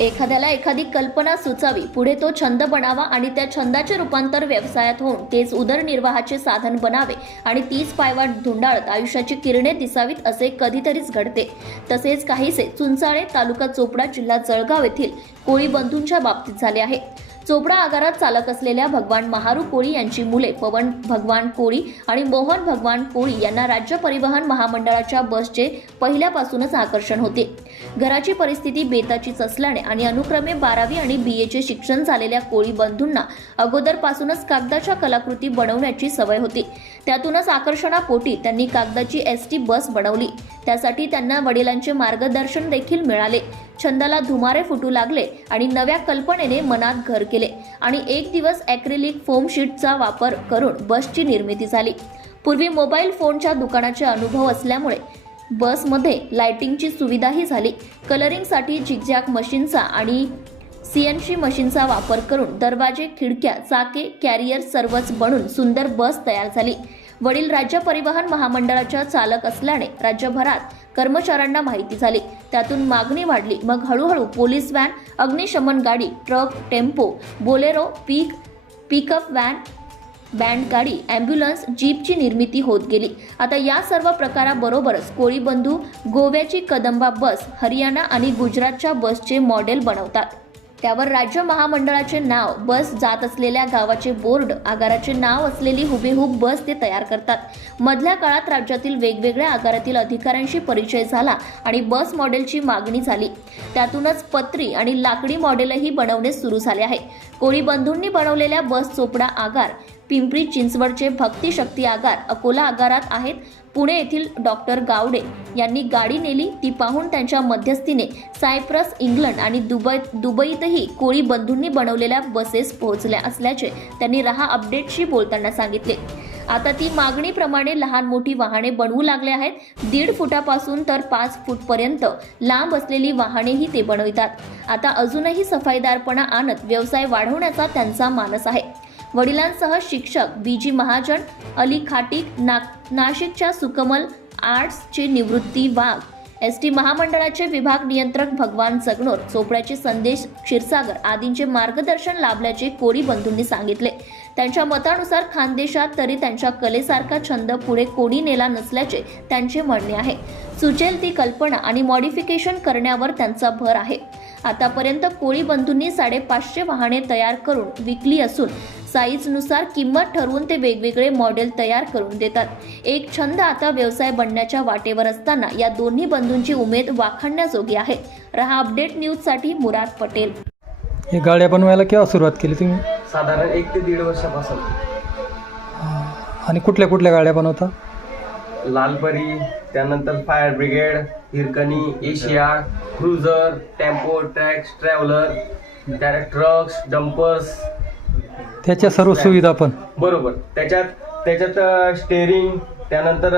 एखाद्याला एखादी कल्पना सुचावी पुढे तो छंद बनावा आणि त्या छंदाचे रूपांतर व्यवसायात होऊन तेच उदरनिर्वाहाचे साधन बनावे आणि तीच पायवाट धुंडाळत आयुष्याची किरणे दिसावीत असे कधीतरीच घडते. तसेच काहीसे चुंचाळे तालुका चोपडा जिल्हा जळगाव येथील कोळी बंधूंच्या बाबतीत झाले आहे. चोपडा आगारात चालक असलेल्या भगवान महारू कोळी यांची मुले पवन भगवान कोळी आणि मोहन भगवान कोळी यांना राज्य परिवहन महामंडळाच्या बसचे पहिल्यापासूनच आकर्षण होते. घराची परिस्थिती बेताचीच असल्याने आणि अनुक्रमे बारावी आणि बी एचे शिक्षण झालेल्या कोळी बंधूंना अगोदरपासूनच कागदाच्या कलाकृती बनवण्याची सवय होती. त्यातूनच आकर्षणापोटी त्यांनी कागदाची एस टी बस बनवली. त्यासाठी त्यांना वडिलांचे मार्गदर्शन देखील मिळाले. छंदाला धुमारे फुटू लागले आणि नव्या कल्पनेने मनात घर केले आणि एक दिवस ॲक्रिलिक फोम शीटचा वापर करून बसची निर्मिती झाली. पूर्वी मोबाईल फोनच्या दुकानाचे अनुभव असल्यामुळे बसमध्ये लाइटिंगची सुविधाही झाली. कलरिंगसाठी झिगझॅग मशीनचा आणि सी एन सी मशीनचा वापर करून दरवाजे खिडक्या चाके कॅरियर सर्वच बनून सुंदर बस तयार झाली. वडील राज्य परिवहन महामंडळाच्या चालक असल्याने राज्यभरात कर्मचाऱ्यांना माहिती झाली. त्यातून मागणी वाढली. मग हळूहळू पोलीस व्हॅन अग्निशमन गाडी truck tempo Bolero pick pickup van band गाडी ॲम्ब्युलन्स जीपची निर्मिती होत गेली. आता या सर्व प्रकाराबरोबरच कोळी बंधू गोव्याची कदंबा बस हरियाणा आणि गुजरातच्या बसचे मॉडेल बनवतात. त्यावर राज्य महामंडळाचे नाव बस जात असलेल्या गावाचे बोर्ड आगाराचे नाव असलेली हुबेहूब बस ते तयार करतात. मधल्या काळात राज्यातील वेगवेगळ्या आगारातील अधिकाऱ्यांशी परिचय झाला आणि बस मॉडेलची मागणी झाली. त्यातूनच पत्री आणि लाकडी मॉडेलही बनवणे सुरू झाले आहे. कोळी बंधूंनी बनवलेल्या बस चोपडा आगार पिंपरी चिंचवडचे भक्ती शक्ती आगार अकोला आगारात आहेत. पुणे येथील डॉक्टर गावडे यांनी गाडी नेली. ती पाहून त्यांच्या मध्यस्थीने सायप्रस इंग्लंड आणि दुबई दुबईतही कोळी बंधूंनी बनवलेल्या बसेस पोहोचल्या असल्याचे त्यांनी रहा अपडेटशी बोलताना सांगितले. आता ती मागणीप्रमाणे लहान मोठी वाहने बनवू लागले आहेत. दीड फुटापासून तर पाच फूटपर्यंत लांब असलेली वाहनेही ते बनवितात. आता अजूनही सफाईदारपणा आणत व्यवसाय वाढवण्याचा त्यांचा मानस आहे. वडिलांसह शिक्षक बी जी महाजन अली खाटीक ना नाशिकच्या सुकमल आर्ट्सचे निवृत्ती वाघ. एस टी महामंडळाचे विभाग नियंत्रक भगवान जगनोर चोपड्याचे संदेश क्षीरसागर आदींचे मार्गदर्शन लाभल्याचे कोळी बंधूंनी सांगितले. त्यांच्या मतानुसार खानदेशात तरी त्यांच्या कलेसारखा छंद पुढे कोणी नेला नसल्याचे त्यांचे म्हणणे आहे. सुचेल ती कल्पना आणि मॉडिफिकेशन करण्यावर त्यांचा भर आहे. आतापर्यंत कोळी बंधूंनी साडेपाचशे वाहने तयार करून विकली असून साईजनुसार किंमत ठरवून ते वेगवेगळे मॉडेल तयार करून देतात. एक छंद आता व्यवसाय बनण्याच्या वाटेवर असताना या दोन्ही बंधूंची उमेद वाखाणण्याजोगी आहे. रहा अपडेट न्यूजसाठी मुराद पटेल. हे गाड्या बनवायला केव्हा सुरुवात केली तुम्ही? साधारण एक ते दीड वर्षापासून. आणि कुठल्या कुठल्या गाड्या बनवता? लालपरी त्यानंतर fire brigade Hirkani Asia cruiser tempo Trax traveller त्या ट्रक्स डंपर्स त्याच्या सर्व सुविधा पण. बरोबर. त्याच्यात त्याच्यात स्टेअरिंग त्यानंतर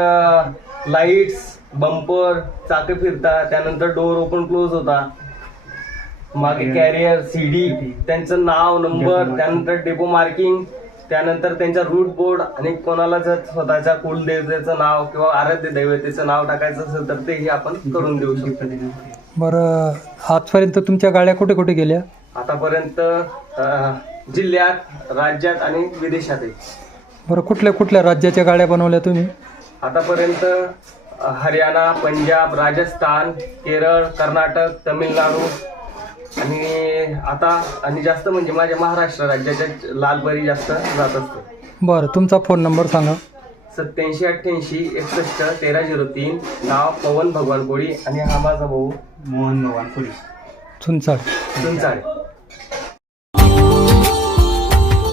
लाईट्स बंपर चाके फिरता त्यानंतर डोर ओपन क्लोज होता. मागे कॅरियर सीडी त्यांचं नाव नंबर त्यानंतर डेपो मार्किंग त्यानंतर त्यांचा रूट बोर्ड आणि कोणाला जर स्वतःच्या कुलदेवतेचं नाव किंवा आराध्य दैवतेचं नाव टाकायचं असेल तर तेही आपण करून देऊ शकतो. बरं आजपर्यंत तुमच्या गाड्या कुठे कुठे गेल्या? आतापर्यंत जिल्ह्यात राज्यात आणि विदेशातही. बरं कुठल्या कुठल्या राज्याच्या गाड्या बनवल्या तुम्ही? आतापर्यंत हरियाणा पंजाब राजस्थान केरळ कर्नाटक तमिळनाडू आणि आता आणि जास्त म्हणजे माझ्या महाराष्ट्र राज्याच्या लालपरी जास्त जात असते. बरं तुमचा फोन नंबर सांगा. सत्याऐंशी अठ्ठ्याऐंशी एकसष्ट तेरा झिरो तीन नाव पवन भगवान कोळी आणि हा माझा भाऊ मोहन भगवान कोळी. चुंचाळ. तुमचाडे